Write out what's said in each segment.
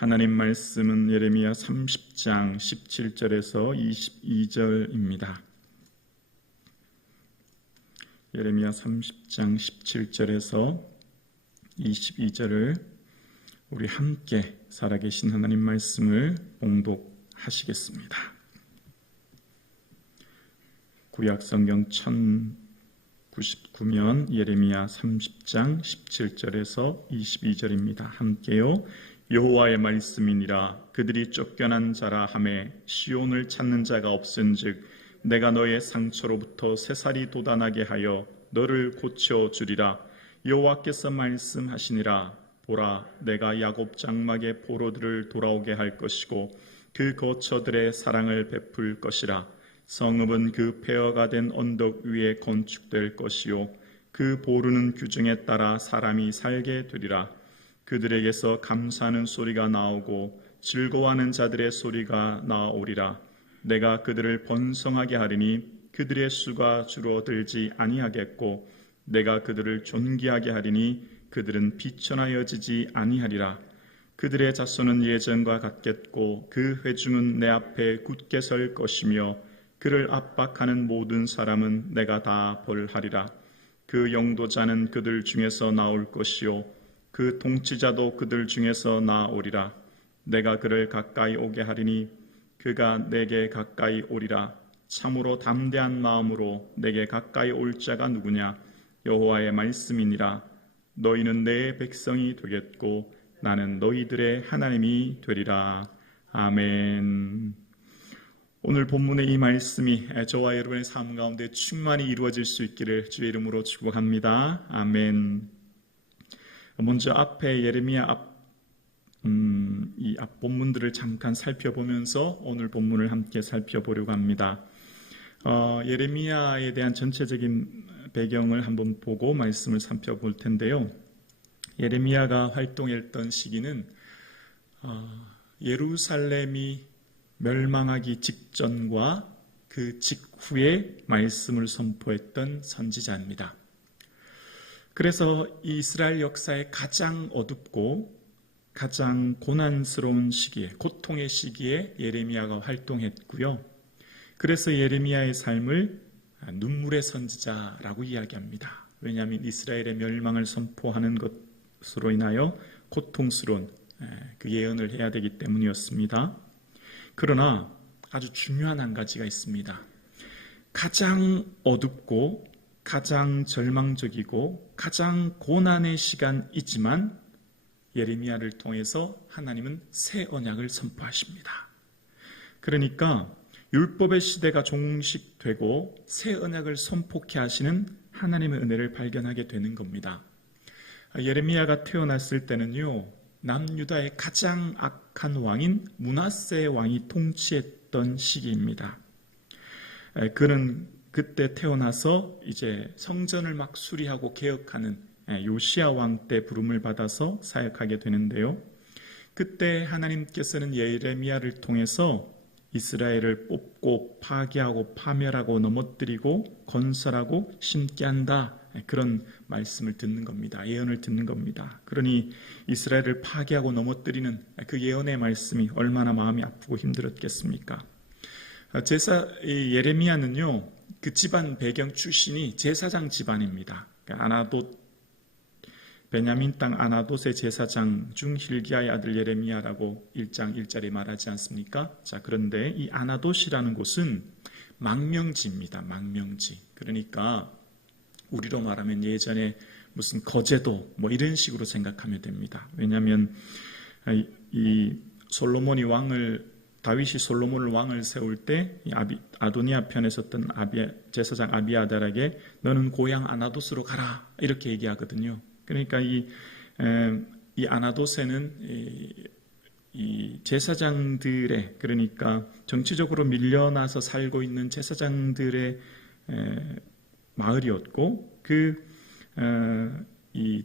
하나님 말씀은 예레미야 30장 17절에서 22절입니다. 예레미야 30장 17절에서 22절을 우리 함께 살아계신 하나님 말씀을 봉독하시겠습니다. 구약성경 1099면 예레미야 30장 17절에서 22절입니다. 함께요. 여호와의 말씀이니라. 그들이 쫓겨난 자라 하매 시온을 찾는 자가 없은즉 내가 너의 상처로부터 새살이 돋아나게 하여 너를 고쳐주리라. 여호와께서 말씀하시니라. 보라, 내가 야곱 장막의 포로들을 돌아오게 할 것이고 그 거처들의 사랑을 베풀 것이라. 성읍은 그 폐허가 된 언덕 위에 건축될 것이요 그 보르는 규정에 따라 사람이 살게 되리라. 그들에게서 감사하는 소리가 나오고 즐거워하는 자들의 소리가 나오리라. 내가 그들을 번성하게 하리니 그들의 수가 줄어들지 아니하겠고 내가 그들을 존귀하게 하리니 그들은 비천하여지지 아니하리라. 그들의 자손은 예전과 같겠고 그 회중은 내 앞에 굳게 설 것이며 그를 압박하는 모든 사람은 내가 다 벌하리라. 그 영도자는 그들 중에서 나올 것이요 그 통치자도 그들 중에서 나오리라. 내가 그를 가까이 오게 하리니 그가 내게 가까이 오리라. 참으로 담대한 마음으로 내게 가까이 올 자가 누구냐? 여호와의 말씀이니라. 너희는 내 백성이 되겠고 나는 너희들의 하나님이 되리라. 아멘. 오늘 본문의 이 말씀이 저와 여러분의 삶 가운데 충만히 이루어질 수 있기를 주의 이름으로 축복합니다. 아멘. 먼저 앞에 예레미야 이 앞 본문들을 잠깐 살펴보면서 오늘 본문을 함께 살펴보려고 합니다. 예레미야에 대한 전체적인 배경을 한번 보고 말씀을 살펴볼 텐데요. 예레미야가 활동했던 시기는 예루살렘이 멸망하기 직전과 그 직후에 말씀을 선포했던 선지자입니다. 그래서 이스라엘 역사의 가장 어둡고 가장 고난스러운 시기에, 고통의 시기에 예레미야가 활동했고요. 그래서 예레미야의 삶을 눈물의 선지자라고 이야기합니다. 왜냐하면 이스라엘의 멸망을 선포하는 것으로 인하여 고통스러운 그 예언을 해야 되기 때문이었습니다. 그러나 아주 중요한 한 가지가 있습니다. 가장 어둡고 가장 절망적이고 가장 고난의 시간이지만 예레미야를 통해서 하나님은 새 언약을 선포하십니다. 그러니까 율법의 시대가 종식되고 새 언약을 선포케 하시는 하나님의 은혜를 발견하게 되는 겁니다. 예레미야가 태어났을 때는요, 남유다의 가장 악한 왕인 므낫세 왕이 통치했던 시기입니다. 그는 그때 태어나서 이제 성전을 막 수리하고 개혁하는 요시야 왕 때 부름을 받아서 사역하게 되는데요. 그때 하나님께서는 예레미야를 통해서 이스라엘을 뽑고 파괴하고 파멸하고 넘어뜨리고 건설하고 심게 한다. 그런 말씀을 듣는 겁니다. 예언을 듣는 겁니다. 그러니 이스라엘을 파괴하고 넘어뜨리는 그 예언의 말씀이 얼마나 마음이 아프고 힘들었겠습니까? 예레미야는요, 그 집안 배경 출신이 제사장 집안입니다. 아나돗, 베냐민 땅 아나돗의 제사장 중 hil기야의 아들 예레미야라고 1장 1절에 말하지 않습니까? 자, 그런데 이 아나돗이라는 곳은 망명지입니다. 망명지. 그러니까 우리로 말하면 예전에 무슨 거제도 뭐 이런 식으로 생각하면 됩니다. 왜냐하면 이 다윗이 솔로몬을 왕을 세울 때 아도니아 편에 섰던 제사장 아비아달에게 너는 고향 아나돗으로 가라 이렇게 얘기하거든요. 그러니까 이 아나돗에는 이 제사장들의, 그러니까 정치적으로 밀려나서 살고 있는 제사장들의 마을이었고 이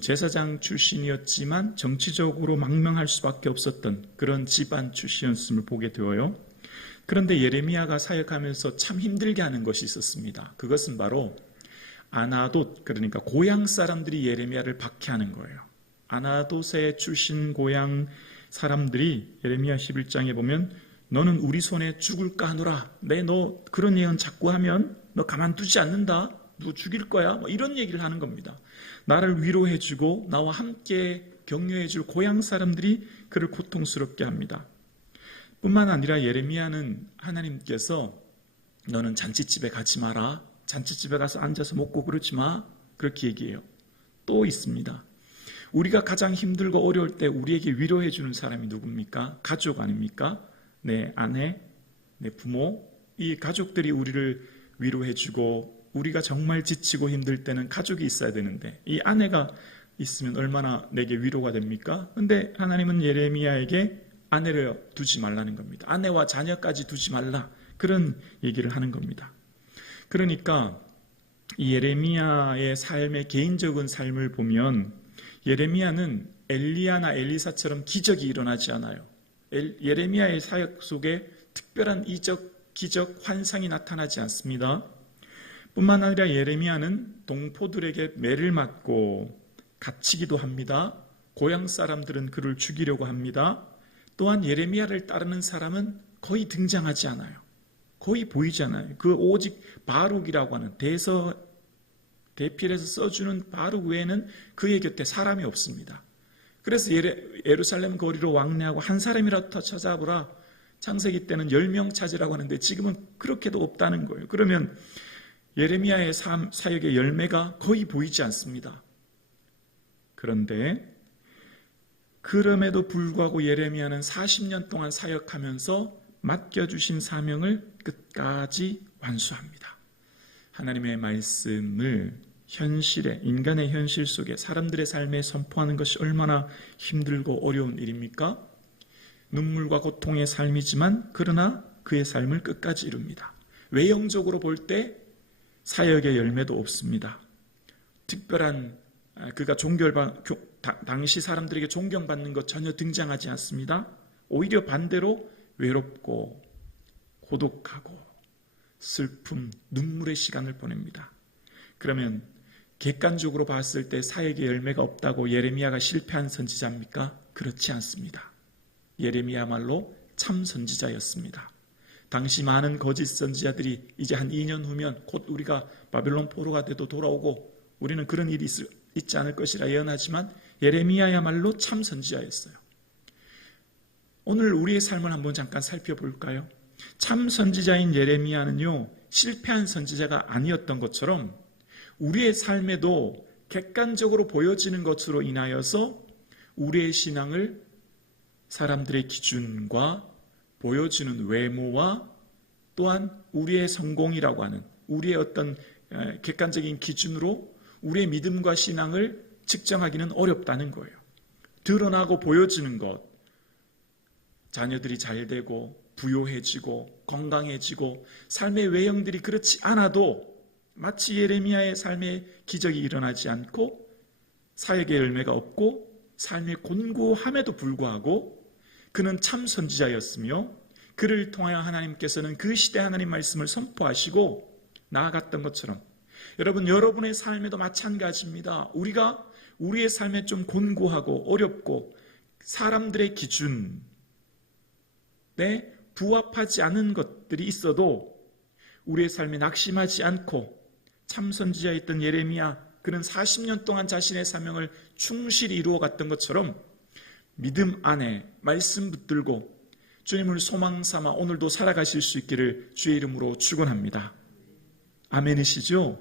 제사장 출신이었지만 정치적으로 망명할 수밖에 없었던 그런 집안 출신이었음을 보게 되어요. 그런데 예레미야가 사역하면서 참 힘들게 하는 것이 있었습니다. 그것은 바로 아나돗, 그러니까 고향 사람들이 예레미야를 박해하는 거예요. 아나돗의 출신 고향 사람들이 예레미야 11장에 보면 너는 우리 손에 죽을까 하노라. 너 그런 예언 자꾸 하면 너 가만두지 않는다. 누구 죽일 거야. 이런 얘기를 하는 겁니다. 나를 위로해주고 나와 함께 격려해줄 고향 사람들이 그를 고통스럽게 합니다. 뿐만 아니라 예레미야는 하나님께서 너는 잔치집에 가지 마라. 잔치집에 가서 앉아서 먹고 그러지 마. 그렇게 얘기해요. 또 있습니다. 우리가 가장 힘들고 어려울 때 우리에게 위로해주는 사람이 누굽니까? 가족 아닙니까? 내 아내, 내 부모, 이 가족들이 우리를 위로해주고 우리가 정말 지치고 힘들 때는 가족이 있어야 되는데 이 아내가 있으면 얼마나 내게 위로가 됩니까? 근데 하나님은 예레미야에게 아내를 두지 말라는 겁니다. 아내와 자녀까지 두지 말라. 그런 얘기를 하는 겁니다. 그러니까 이 예레미야의 삶의 개인적인 삶을 보면 예레미야는 엘리야나 엘리사처럼 기적이 일어나지 않아요. 예레미야의 사역 속에 특별한 이적, 기적, 환상이 나타나지 않습니다. 뿐만 아니라 예레미야는 동포들에게 매를 맞고 갇히기도 합니다. 고향 사람들은 그를 죽이려고 합니다. 또한 예레미야를 따르는 사람은 거의 등장하지 않아요. 거의 보이지 않아요. 그 오직 바룩이라고 하는 대필해서 써주는 바룩 외에는 그의 곁에 사람이 없습니다. 그래서 예루살렘 거리로 왕래하고 한 사람이라도 더 찾아보라. 창세기 때는 10명 찾으라고 하는데 지금은 그렇게도 없다는 거예요. 그러면 예레미야의 사역의 열매가 거의 보이지 않습니다. 그런데 그럼에도 불구하고 예레미야는 40년 동안 사역하면서 맡겨주신 사명을 끝까지 완수합니다. 하나님의 말씀을 현실에, 인간의 현실 속에 사람들의 삶에 선포하는 것이 얼마나 힘들고 어려운 일입니까? 눈물과 고통의 삶이지만 그러나 그의 삶을 끝까지 이룹니다. 외형적으로 볼 때 사역의 열매도 없습니다. 특별한 그가 당시 사람들에게 존경받는 것 전혀 등장하지 않습니다. 오히려 반대로 외롭고 고독하고 슬픔, 눈물의 시간을 보냅니다. 그러면 객관적으로 봤을 때 사역의 열매가 없다고 예레미야가 실패한 선지자입니까? 그렇지 않습니다. 예레미야말로 참 선지자였습니다. 당시 많은 거짓 선지자들이 이제 한 2년 후면 곧 우리가 바벨론 포로가 돼도 돌아오고 우리는 그런 일이 있지 않을 것이라 예언하지만 예레미야야말로 참 선지자였어요. 오늘 우리의 삶을 한번 잠깐 살펴볼까요? 참 선지자인 예레미야는요, 실패한 선지자가 아니었던 것처럼 우리의 삶에도 객관적으로 보여지는 것으로 인하여서 우리의 신앙을 사람들의 기준과 보여주는 외모와 또한 우리의 성공이라고 하는 우리의 어떤 객관적인 기준으로 우리의 믿음과 신앙을 측정하기는 어렵다는 거예요. 드러나고 보여지는 것, 자녀들이 잘 되고 부요해지고 건강해지고 삶의 외형들이 그렇지 않아도 마치 예레미야의 삶에 기적이 일어나지 않고 사역의 열매가 없고 삶의 곤고함에도 불구하고 그는 참 선지자였으며 그를 통하여 하나님께서는 그 시대 하나님 말씀을 선포하시고 나아갔던 것처럼 여러분의 삶에도 마찬가지입니다. 우리가 우리의 삶에 좀 곤고하고 어렵고 사람들의 기준에 부합하지 않은 것들이 있어도 우리의 삶에 낙심하지 않고 참 선지자였던 예레미야, 그는 40년 동안 자신의 사명을 충실히 이루어갔던 것처럼 믿음 안에 말씀 붙들고 주님을 소망 삼아 오늘도 살아가실 수 있기를 주의 이름으로 축원합니다. 아멘이시죠?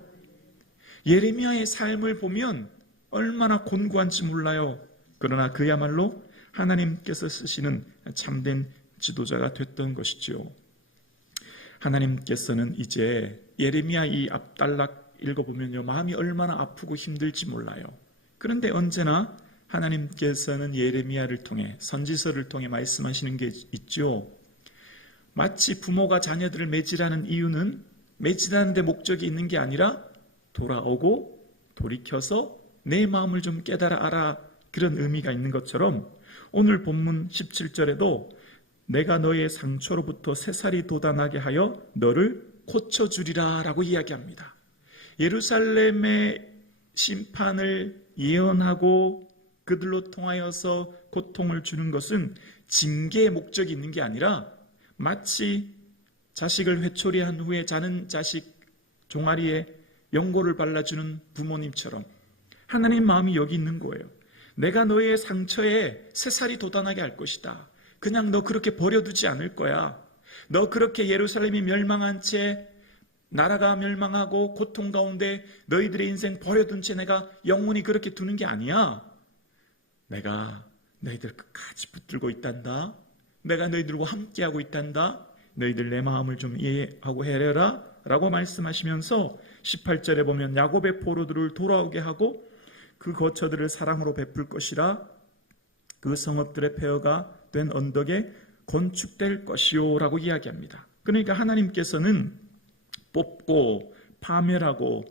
예레미야의 삶을 보면 얼마나 곤고한지 몰라요. 그러나 그야말로 하나님께서 쓰시는 참된 지도자가 됐던 것이죠. 하나님께서는 이제 예레미야 이 앞단락 읽어보면요, 마음이 얼마나 아프고 힘들지 몰라요. 그런데 언제나 하나님께서는 예레미야를 통해 선지서를 통해 말씀하시는 게 있죠. 마치 부모가 자녀들을 매질하는 이유는 매질하는 데 목적이 있는 게 아니라 돌아오고 돌이켜서 내 마음을 좀 깨달아 알아, 그런 의미가 있는 것처럼 오늘 본문 17절에도 내가 너의 상처로부터 새살이 돋아나게 하여 너를 고쳐주리라 라고 이야기합니다. 예루살렘의 심판을 예언하고 그들로 통하여서 고통을 주는 것은 징계의 목적이 있는 게 아니라 마치 자식을 회초리한 후에 자는 자식 종아리에 연고를 발라주는 부모님처럼 하나님 마음이 여기 있는 거예요. 내가 너의 상처에 새살이 돋아나게 할 것이다. 그냥 너 그렇게 버려두지 않을 거야. 너 그렇게 예루살렘이 멸망한 채 나라가 멸망하고 고통 가운데 너희들의 인생 버려둔 채 내가 영원히 그렇게 두는 게 아니야. 내가 너희들 끝까지 붙들고 있단다. 내가 너희들과 함께하고 있단다. 너희들 내 마음을 좀 이해하고 헤아려라 라고 말씀하시면서 18절에 보면 야곱의 포로들을 돌아오게 하고 그 거처들을 사랑으로 베풀 것이라. 그 성읍들의 폐허가 된 언덕에 건축될 것이요 라고 이야기합니다. 그러니까 하나님께서는 뽑고 파멸하고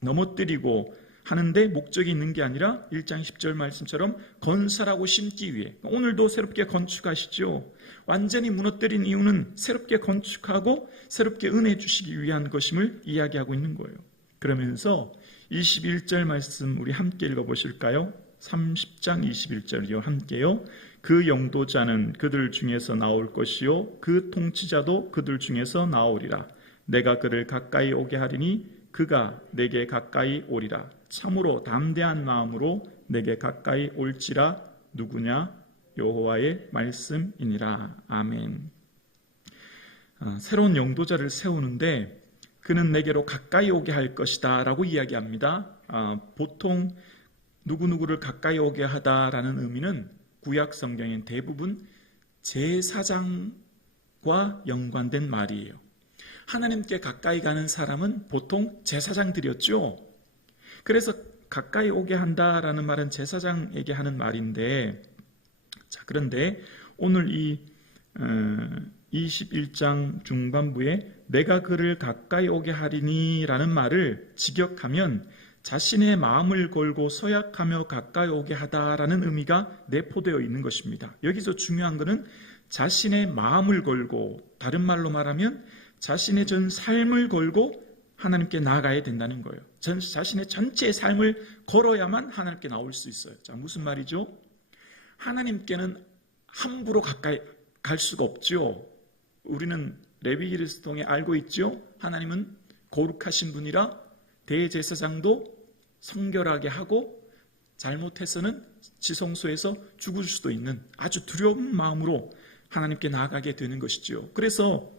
넘어뜨리고 하는데 목적이 있는 게 아니라 1장 10절 말씀처럼 건설하고 심기 위해 오늘도 새롭게 건축하시죠. 완전히 무너뜨린 이유는 새롭게 건축하고 새롭게 은혜 주시기 위한 것임을 이야기하고 있는 거예요. 그러면서 21절 말씀 우리 함께 읽어보실까요? 30장 21절이요. 함께요. 그 영도자는 그들 중에서 나올 것이요 그 통치자도 그들 중에서 나오리라. 내가 그를 가까이 오게 하리니 그가 내게 가까이 오리라. 참으로 담대한 마음으로 내게 가까이 올지라. 누구냐? 여호와의 말씀이니라. 아멘. 새로운 영도자를 세우는데 그는 내게로 가까이 오게 할 것이다 라고 이야기합니다. 보통 누구누구를 가까이 오게 하다라는 의미는 구약 성경엔 대부분 제사장과 연관된 말이에요. 하나님께 가까이 가는 사람은 보통 제사장들이었죠. 그래서 가까이 오게 한다라는 말은 제사장에게 하는 말인데, 자, 그런데 오늘 이 21장 중반부에 내가 그를 가까이 오게 하리니 라는 말을 직역하면 자신의 마음을 걸고 서약하며 가까이 오게 하다라는 의미가 내포되어 있는 것입니다. 여기서 중요한 것은 자신의 마음을 걸고, 다른 말로 말하면 자신의 전 삶을 걸고 하나님께 나아가야 된다는 거예요. 자신의 전체의 삶을 걸어야만 하나님께 나올 수 있어요. 자, 무슨 말이죠? 하나님께는 함부로 가까이 갈 수가 없죠. 우리는 레위기를 통해 알고 있죠. 하나님은 거룩하신 분이라 대제사장도 성결하게 하고 잘못해서는 지성소에서 죽을 수도 있는 아주 두려운 마음으로 하나님께 나아가게 되는 것이죠. 그래서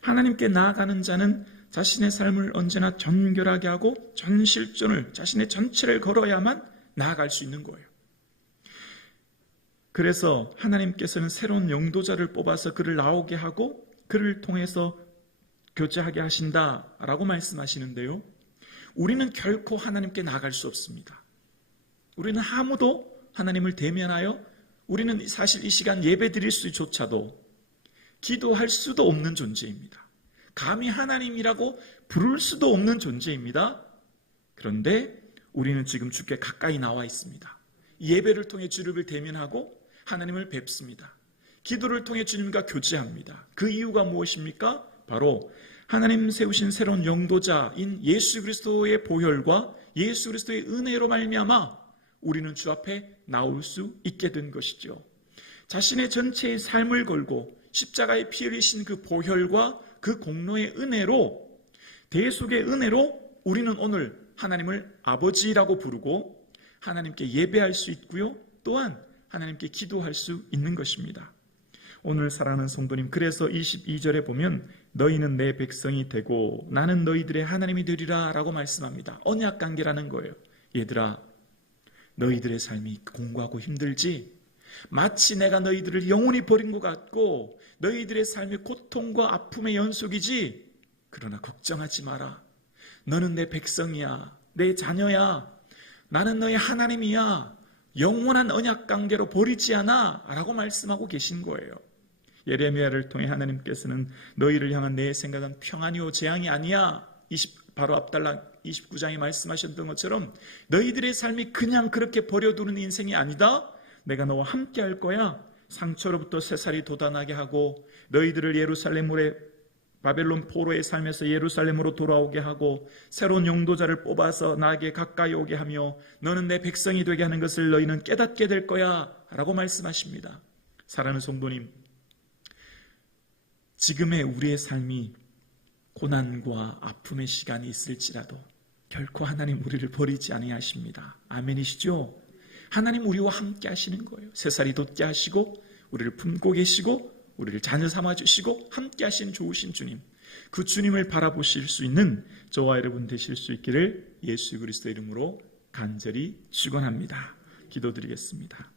하나님께 나아가는 자는 자신의 삶을 언제나 정결하게 하고 전실존을 자신의 전체를 걸어야만 나아갈 수 있는 거예요. 그래서 하나님께서는 새로운 영도자를 뽑아서 그를 나오게 하고 그를 통해서 교제하게 하신다라고 말씀하시는데요. 우리는 결코 하나님께 나아갈 수 없습니다. 우리는 아무도 하나님을 대면하여 우리는 사실 이 시간 예배 드릴 수조차도 기도할 수도 없는 존재입니다. 감히 하나님이라고 부를 수도 없는 존재입니다. 그런데 우리는 지금 주께 가까이 나와 있습니다. 예배를 통해 주를 대면하고 하나님을 뵙습니다. 기도를 통해 주님과 교제합니다. 그 이유가 무엇입니까? 바로 하나님 세우신 새로운 영도자인 예수 그리스도의 보혈과 예수 그리스도의 은혜로 말미암아 우리는 주 앞에 나올 수 있게 된 것이죠. 자신의 전체의 삶을 걸고 십자가에 피 흘리신 그 보혈과 그 공로의 은혜로, 대속의 은혜로 우리는 오늘 하나님을 아버지라고 부르고 하나님께 예배할 수 있고요. 또한 하나님께 기도할 수 있는 것입니다. 오늘 사랑하는 성도님, 그래서 22절에 보면 너희는 내 백성이 되고 나는 너희들의 하나님이 되리라 라고 말씀합니다. 언약 관계라는 거예요. 얘들아, 너희들의 삶이 공고하고 힘들지? 마치 내가 너희들을 영원히 버린 것 같고 너희들의 삶이 고통과 아픔의 연속이지? 그러나 걱정하지 마라. 너는 내 백성이야. 내 자녀야. 나는 너의 하나님이야. 영원한 언약 관계로 버리지 않아 라고 말씀하고 계신 거예요. 예레미야를 통해 하나님께서는 너희를 향한 내 생각은 평안이요 재앙이 아니야. 바로 앞달라 29장에 말씀하셨던 것처럼 너희들의 삶이 그냥 그렇게 버려두는 인생이 아니다. 내가 너와 함께 할 거야. 상처로부터 새살이 돋아나게 하고 너희들을 예루살렘 바벨론 포로의 삶에서 예루살렘으로 돌아오게 하고 새로운 용도자를 뽑아서 나에게 가까이 오게 하며 너는 내 백성이 되게 하는 것을 너희는 깨닫게 될 거야 라고 말씀하십니다. 사랑하는 성도님, 지금의 우리의 삶이 고난과 아픔의 시간이 있을지라도 결코 하나님 우리를 버리지 아니하십니다. 아멘이시죠? 하나님 우리와 함께 하시는 거예요. 새살이 돋게 하시고 우리를 품고 계시고 우리를 자녀 삼아주시고 함께 하시는 좋으신 주님, 그 주님을 바라보실 수 있는 저와 여러분 되실 수 있기를 예수 그리스도의 이름으로 간절히 축원합니다. 기도드리겠습니다.